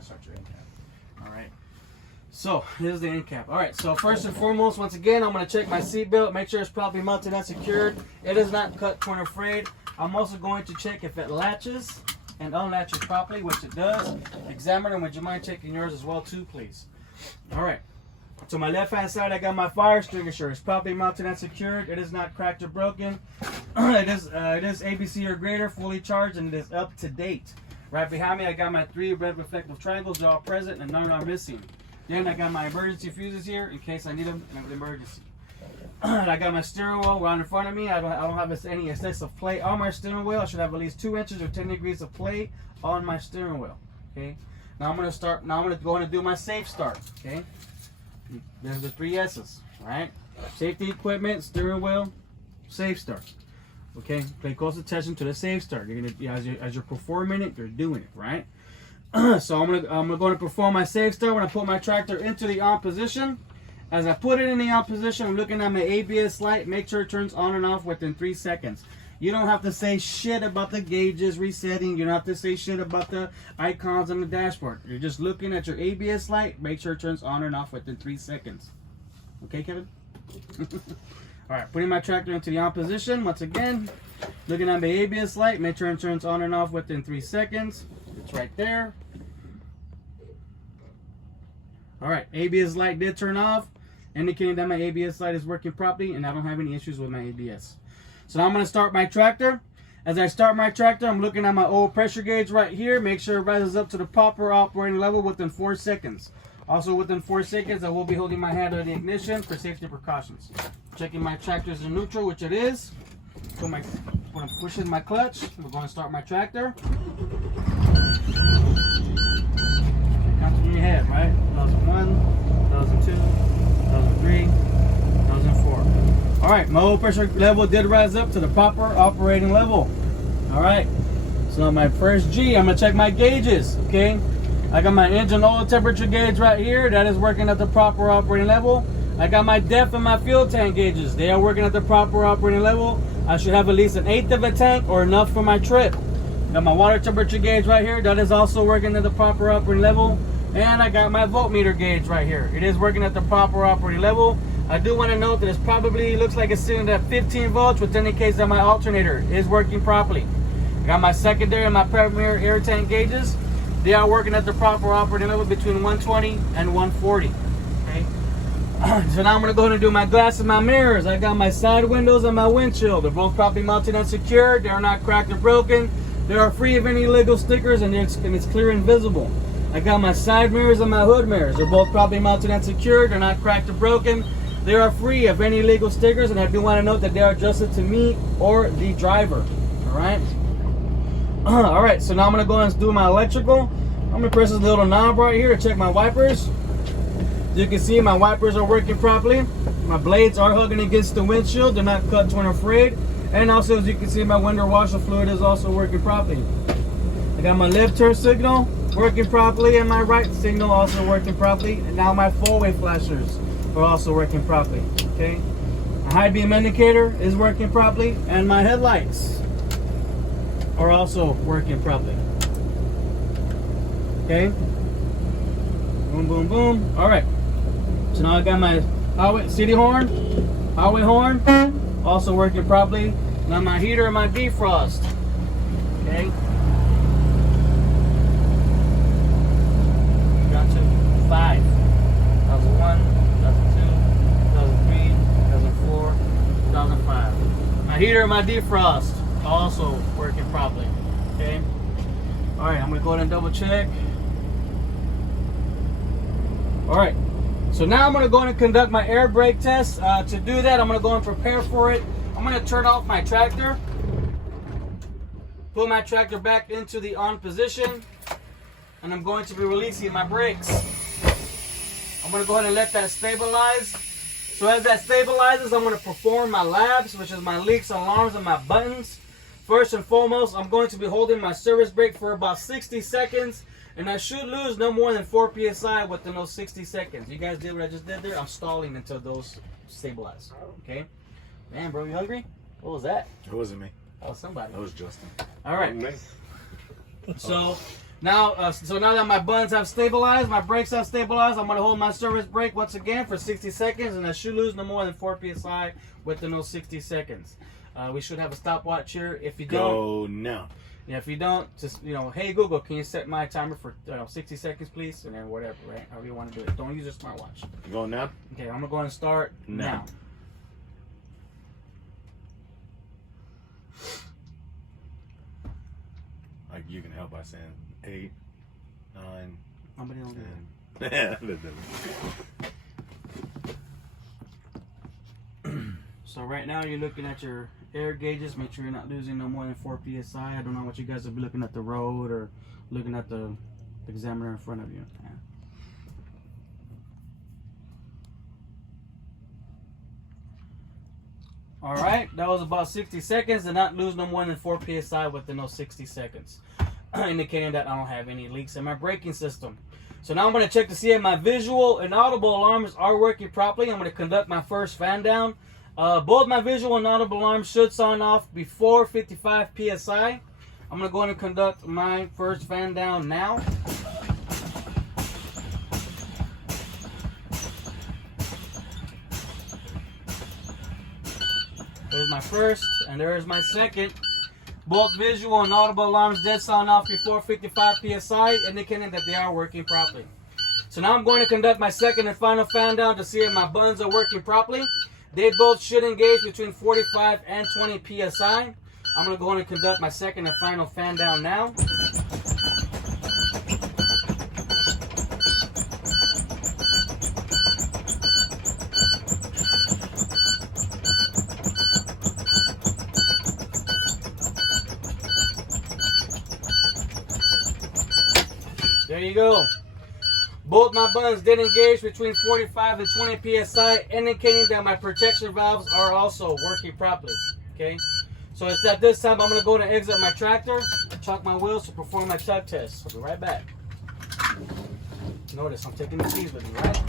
Start your end cap. All right. So here's the end cap. All right. So first and foremost, once again, I'm gonna check my seatbelt, make sure it's properly mounted and secured. It is not cut, torn, or frayed. I'm also going to check if it latches and unlatches properly, which it does. Examiner, would you mind checking yours as well too, please? All right. To my left-hand side, I got my fire extinguisher. It's properly mounted and secured. It is not cracked or broken. It is ABC or greater, fully charged, and it is up to date. Right behind me, I got my 3 red reflective triangles. They're all present and none are missing. Then I got my emergency fuses here in case I need them in an emergency. I got my steering wheel right in front of me. I don't have any excessive play on my steering wheel. I should have at least 2 inches or 10 degrees of play on my steering wheel. Okay. Now I'm gonna go and do my safe start. Okay. There's the 3 S's. All right. Safety equipment, steering wheel, safe start. Okay, pay close attention to the safe start. You're gonna, as you're performing it, you're doing it, right? So I'm gonna go to perform my safe start when I put my tractor into the on position. As I put it in the on position, I'm looking at my ABS light. Make sure it turns on and off within 3 seconds. You don't have to say shit about the gauges resetting. You don't have to say shit about the icons on the dashboard. You're just looking at your ABS light. Make sure it turns on and off within 3 seconds. Okay, Kevin? All right, putting my tractor into the on position. Once again, looking at my ABS light. Make sure it turns on and off within 3 seconds. It's right there. All right, ABS light did turn off, indicating that my ABS light is working properly and I don't have any issues with my ABS. So now I'm going to start my tractor. As I start my tractor, I'm looking at my oil pressure gauge right here. Make sure it rises up to the proper operating level within 4 seconds. Also within 4 seconds, I will be holding my hand on the ignition for safety precautions. Checking my tractor's in neutral, which it is. So when I'm pushing my clutch, we're going to start my tractor. Count in your head, right? 2001, 2002, 2003, 2004. All right, my oil pressure level did rise up to the proper operating level. All right, so my first G, I'm gonna check my gauges, okay? I got my engine oil temperature gauge right here. That is working at the proper operating level. I got my depth and my fuel tank gauges. They are working at the proper operating level. I should have at least 1/8 of a tank or enough for my trip. Got my water temperature gauge right here. That is also working at the proper operating level. And I got my voltmeter gauge right here. It is working at the proper operating level. I do want to note that it probably looks like it's sitting at 15 volts, which indicates that my alternator is working properly. I got my secondary and my primary air tank gauges. They are working at the proper operating level between 120 and 140. Okay. So now I'm going to go ahead and do my glass and my mirrors. I got my side windows and my windshield. They're both properly mounted and secured. They are not cracked or broken. They are free of any illegal stickers and it's clear and visible. I got my side mirrors and my hood mirrors. They're both properly mounted and secured. They're not cracked or broken. They are free of any illegal stickers, and I do want to note that they are adjusted to me or the driver. All right. All right. So now I'm gonna go and do my electrical. I'm gonna press this little knob right here to check my wipers. As you can see, my wipers are working properly. My blades are hugging against the windshield. They're not cut, torn, or frayed. And also, as you can see, my window washer fluid is also working properly. I got my left turn signal working properly, and my right signal also working properly. And now my four-way flashers are also working properly. Okay, my high beam indicator is working properly, and my headlights are also working properly. Okay, boom, boom, boom. All right, so now I got my highway city horn, highway horn, also working properly. Now my heater and my defrost. Okay. Got to 5. 2001, 2002, 2003, 2004, 2005. My heater and my defrost also working properly. Okay. All right, I'm gonna go ahead and double check. All right. So now I'm gonna go and conduct my air brake test. To do that, I'm gonna go and prepare for it. I'm gonna turn off my tractor, put my tractor back into the on position, and I'm going to be releasing my brakes. I'm gonna go ahead and let that stabilize. So as that stabilizes, I'm gonna perform my labs, which is my leaks, alarms, and my buttons. First and foremost, I'm going to be holding my service brake for about 60 seconds, and I should lose no more than 4 PSI within those 60 seconds. You guys did what I just did there? I'm stalling until those stabilize, okay? Man, bro, you hungry? What was that? It wasn't me. That was somebody. That was Justin. All right. So Now, so now that my buttons have stabilized, my brakes have stabilized, I'm going to hold my service brake once again for 60 seconds, and I should lose no more than 4 psi within those 60 seconds. We should have a stopwatch here. If you don't, go now. Yeah, if you don't, just, hey Google, can you set my timer for 60 seconds, please? And then whatever, right? However you want to do it. Don't use your smartwatch. You going now? Okay, I'm going to go ahead and start now. Like you can help by saying 8, 9, Somebody don't 10. So right now you're looking at your air gauges. Make sure you're not losing no more than 4 psi. I don't know what you guys will be looking at the road or looking at the examiner in front of you. Yeah. All right, that was about 60 seconds, and not lose no more than 4 psi within those 60 seconds, indicating that I don't have any leaks in my braking system. So now I'm going to check to see if my visual and audible alarms are working properly. I'm going to conduct my first fan down. Both my visual and audible alarms should sign off before 55 psi. I'm going to go ahead and conduct my first fan down now. There's my first, and there's my second. Both visual and audible alarms did sign off before 55 psi, indicating that they are working properly. So now I'm going to conduct my second and final fan down to see if my buttons are working properly. They both should engage between 45 and 20 psi. I'm going to go ahead and conduct my second and final fan down now. There you go. Both my buttons did engage between 45 and 20 psi, indicating that my protection valves are also working properly. Okay, so it's at this time I'm going to go and exit my tractor, chalk my wheels to perform my tug test. I'll be right back. Notice I'm taking the keys with me, right?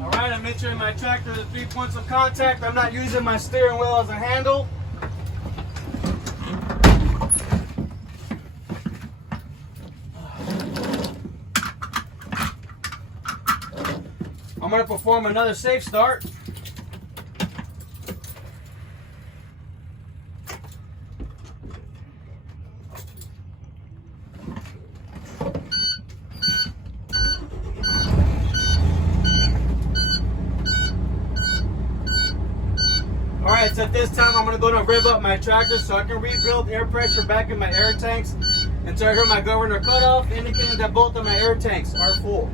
Alright, I'm entering my tractor to 3 points of contact. I'm not using my steering wheel as a handle. I'm going to perform another safe start. Alright, so at this time I'm going to go and rev up my tractor so I can rebuild air pressure back in my air tanks until I hear my governor cut off, indicating that both of my air tanks are full.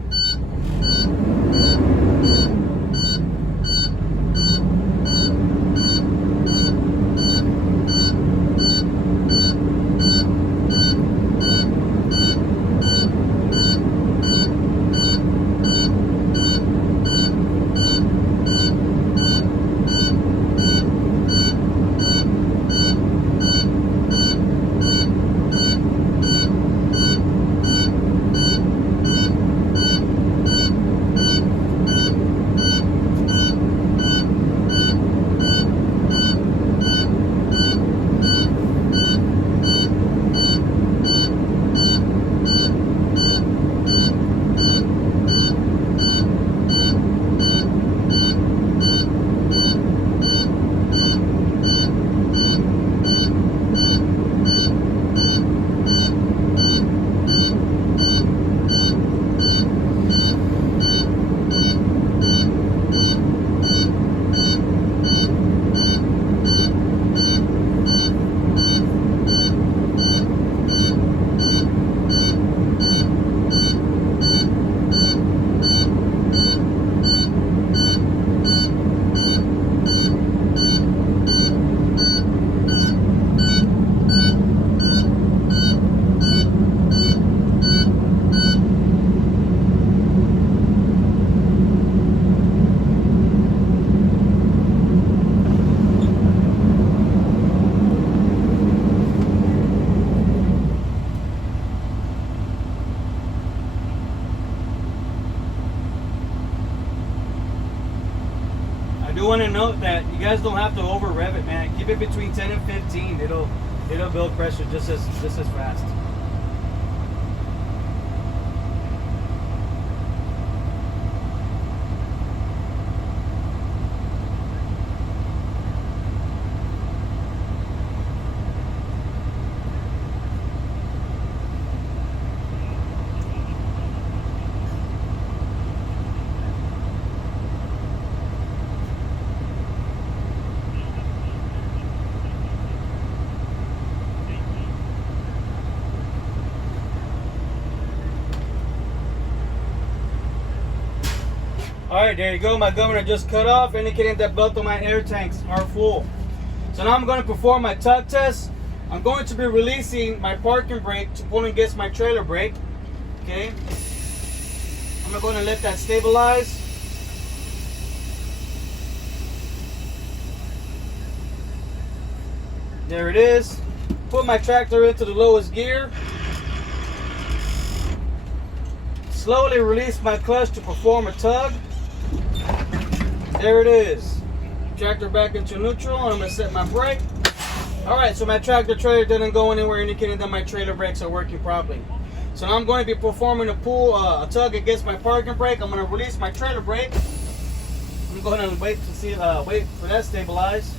guys don't have to over rev it, man. Keep it between 10 and 15. It'll build pressure just as fast. Alright, there you go. My governor just cut off, indicating that both of my air tanks are full. So now I'm going to perform my tug test. I'm going to be releasing my parking brake to pull against my trailer brake. Okay. I'm going to let that stabilize. There it is. Put my tractor into the lowest gear. Slowly release my clutch to perform a tug. There it is. Tractor back into neutral, and I'm going to set my brake. Alright, so my tractor trailer didn't go anywhere, indicating that my trailer brakes are working properly. So now I'm going to be performing a tug against my parking brake. I'm going to release my trailer brake. I'm going to wait for that to stabilize.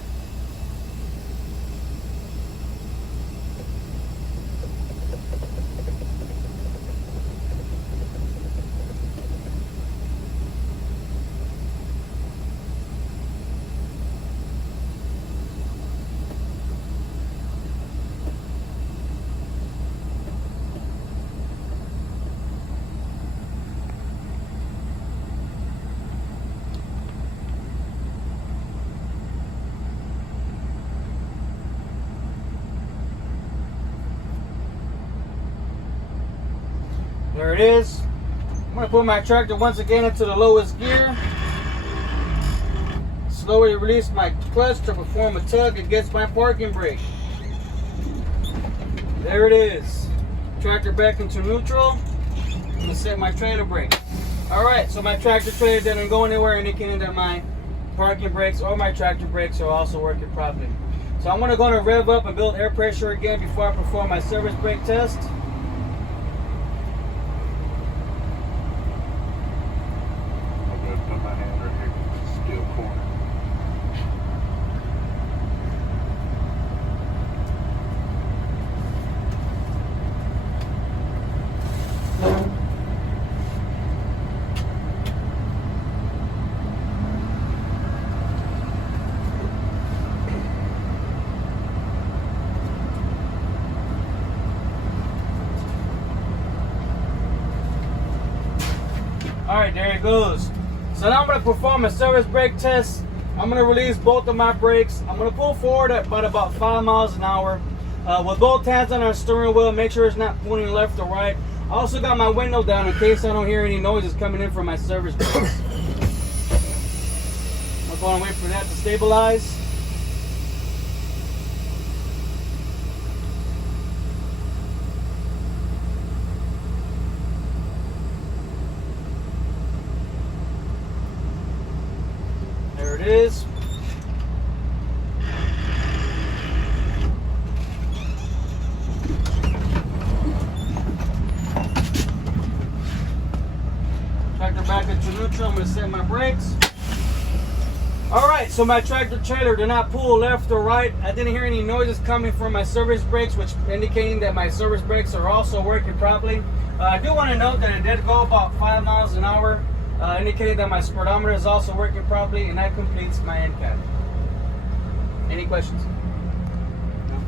There it is. I'm going to put my tractor once again into the lowest gear. Slowly release my clutch to perform a tug against my parking brake. There it is. Tractor back into neutral. I'm going to set my trailer brake. Alright, so my tractor trailer didn't go anywhere, indicating that my parking brakes or my tractor brakes are also working properly. So I'm going to rev up and build air pressure again before I perform my service brake test. Alright, there it goes. So now I'm going to perform a service brake test. I'm going to release both of my brakes. I'm going to pull forward at about 5 miles an hour. With both hands on our steering wheel, make sure it's not pointing left or right. I also got my window down in case I don't hear any noises coming in from my service brakes. I'm going to wait for that to stabilize. There it is. Tractor back into neutral. I'm going to set my brakes. Alright, so my tractor trailer did not pull left or right. I didn't hear any noises coming from my service brakes, which indicating that my service brakes are also working properly. I do want to note that it did go about 5 miles an hour. Indicating that my speedometer is also working properly, and that completes my end cap. Any questions? No?